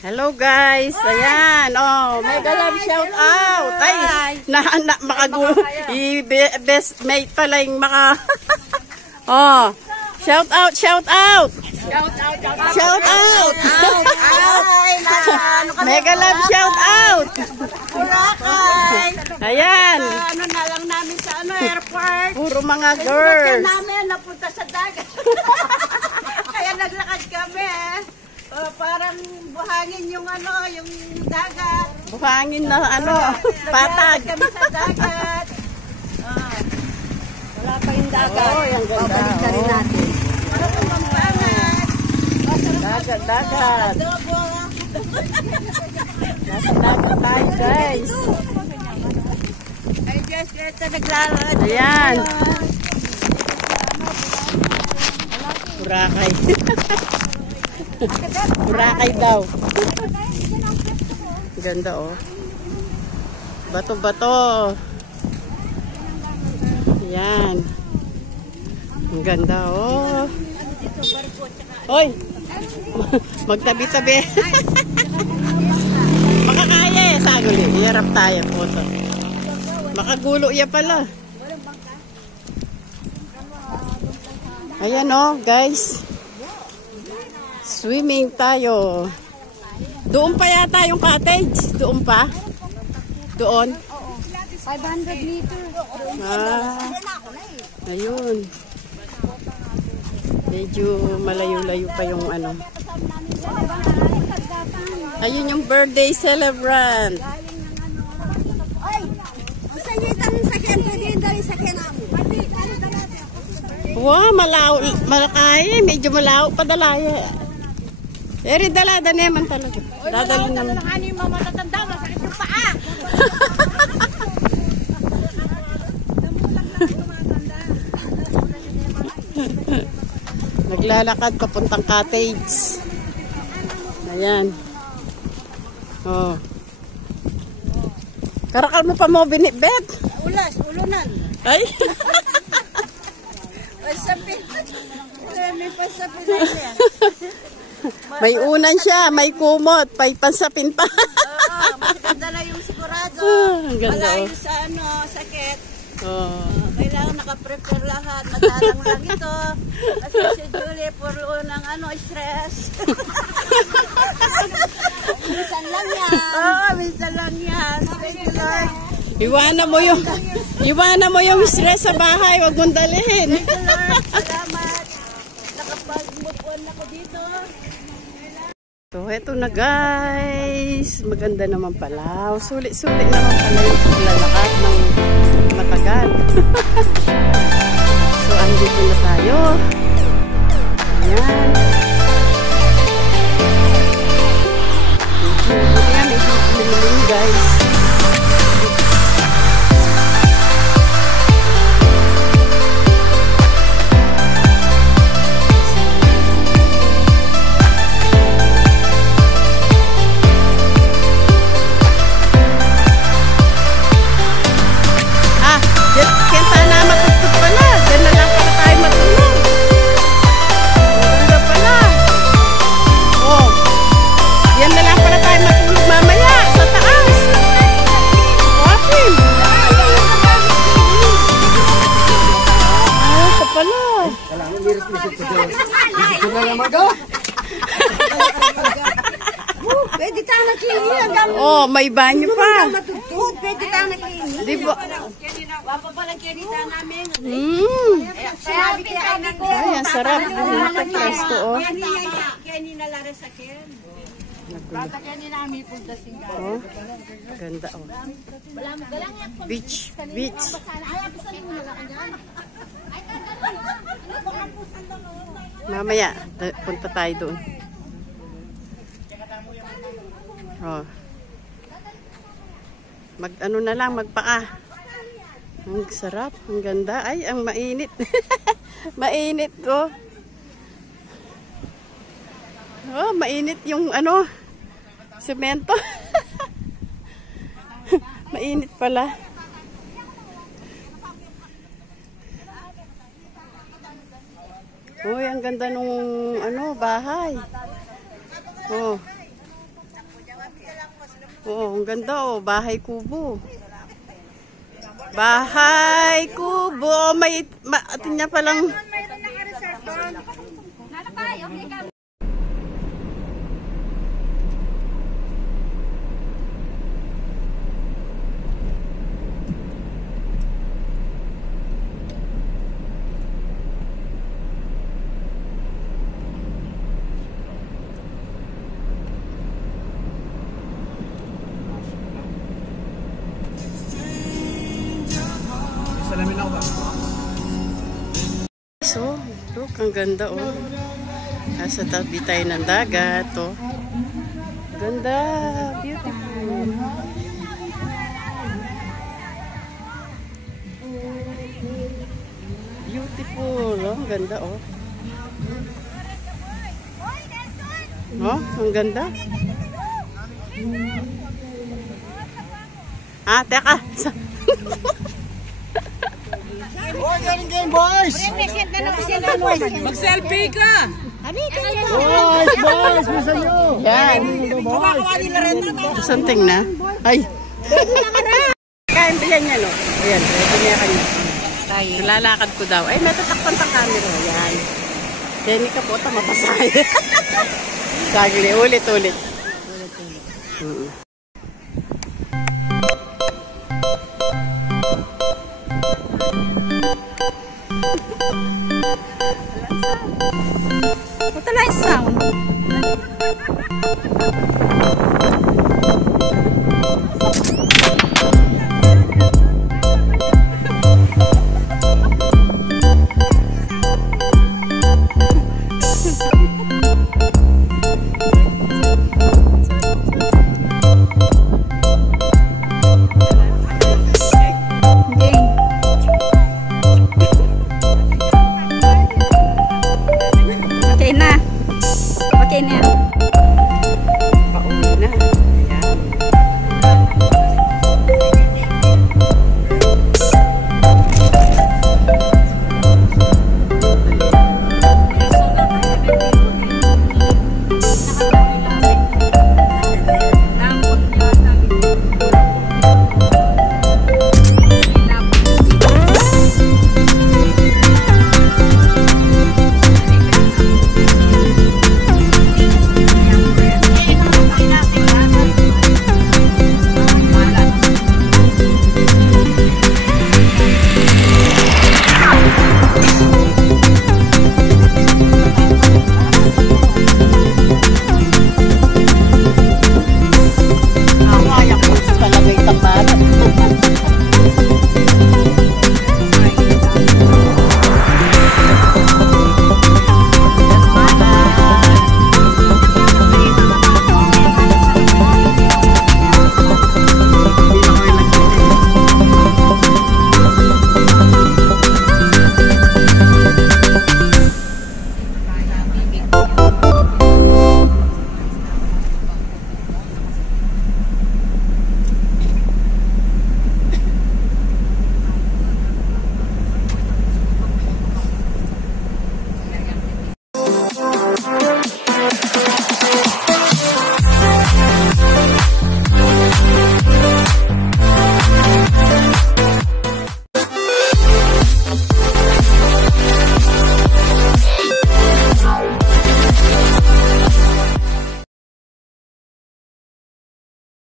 Hello guys, ayan, oh, mega love shout out. Ay, makagulo, best mate pala yung maka, oh, shout out, shout out. Shout out. Mega love shout out. Boracay. Ayan. Ano na lang namin sa airport. Puro mga girls. Namin napunta sa dagat. Kaya naglakad kami. Parang buhangin yung yung dagat. Buhangin na patag. Kami sa dagat. Wala pa yung dagat. Oh, yung ganda. Babalik na rin natin. Para tumampangan. Dagat, dagat. Nasa dagat tayo guys. Ay Diyos, ito naglalakad. Ayan. Boracay. Boracay daw. Ganda oh. Bato-bato. Ayan. Ang ganda oh. Hoy. Magtabi-tabi. Makakaya eh. Saguli. Iharap tayo po to. Makagulo yan pala. Ayan oh guys. Swimming tayo. Doon pa yata yung cottage. Doon pa? Doon? 500 meters. Ayun. Medyo malayo-layo pa yung Ayun yung birthday celebrant. Wow, malakay. Medyo malaw pa dalaya. Eri dalada naman talaga. Dadalhin naman. Ano yung mga matatanda? Masakit yung paa. Naglalakad papuntang cottage. Ayan. Oh. Karakal mo pa mo binibet. Ulas, ulunan. Ay. Pasapin. May pasapin na yan. May unan siya, may kumot, may pansapin pa. Mas ganda na yung sigurado. Ang ganda Wala oh. yung sakit. Oh. Kailangan nakaprepare lahat. Madalang lang ito. Kasi si Julie, puro ng stress. Minsan lang yan. Oo, minsan lang yan. Thank you, Lord. Iwanan mo yung stress sa bahay, wag mong dalhin. Thank you, Lord. Salamat. Nakapag-move on ako dito. So, eto na guys. Maganda naman pala. Sulit-sulit naman pala yung paglalakad ng matagal. So, andito na tayo. Ayan. Medyo kumilim guys. Pwede tayo nakinig. Oh, may banyo pa. Pwede tayo nakinig. Di ba? Papapalang kinita namin. Ay, ang sarap. Presto, oh. Kaya ninalari sa Ken. Bata kaya ninami po dasing ka. Oh, ganda, oh. Beach, beach. Mamaya, punta tayo doon. Oh. Na lang, magpaka. Ang sarap, ang ganda. Ay, ang mainit. Mainit, oh. Oh, mainit yung semento. Mainit pala. Uy, ang ganda nung bahay. Oh. Oo, ang ganda oh. Bahay kubo. Bahay kubo. May, atin niya palang... Mayroon naka-reserve doon. Nanapay, okay ka. So, look, ang ganda oh. Nasa tabi tayo ng dagat oh. Ganda, beautiful. Beautiful, oh, ang ganda oh. Oh, ang ganda. Ah, teka. Game, boys! Mag-selfie ka! Boys! Bisa nyo! Yan. Something na. Ay. Kain ba yan yan, oh? Ayan, ready niya kanya. Lalakad ko daw. Ay, may tatakpan sa camera. Yan. Jenny ka po, mapasay. Sagli, ulit-ulit. What a nice sound.